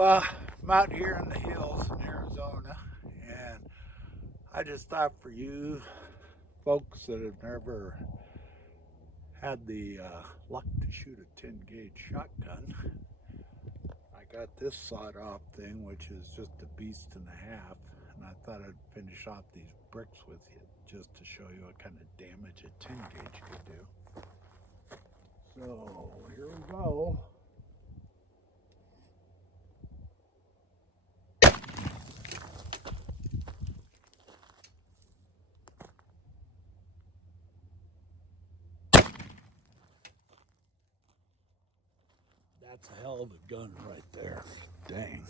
Well, I'm out here in the hills in Arizona, and I just thought for you folks that have never had the luck to shoot a 10 gauge shotgun, I got this sawed off thing, which is just a beast and a half, and I thought I'd finish off these bricks with you just to show you what kind of damage a 10 gauge could do. So here we go. That's a hell of a gun right there. Dang.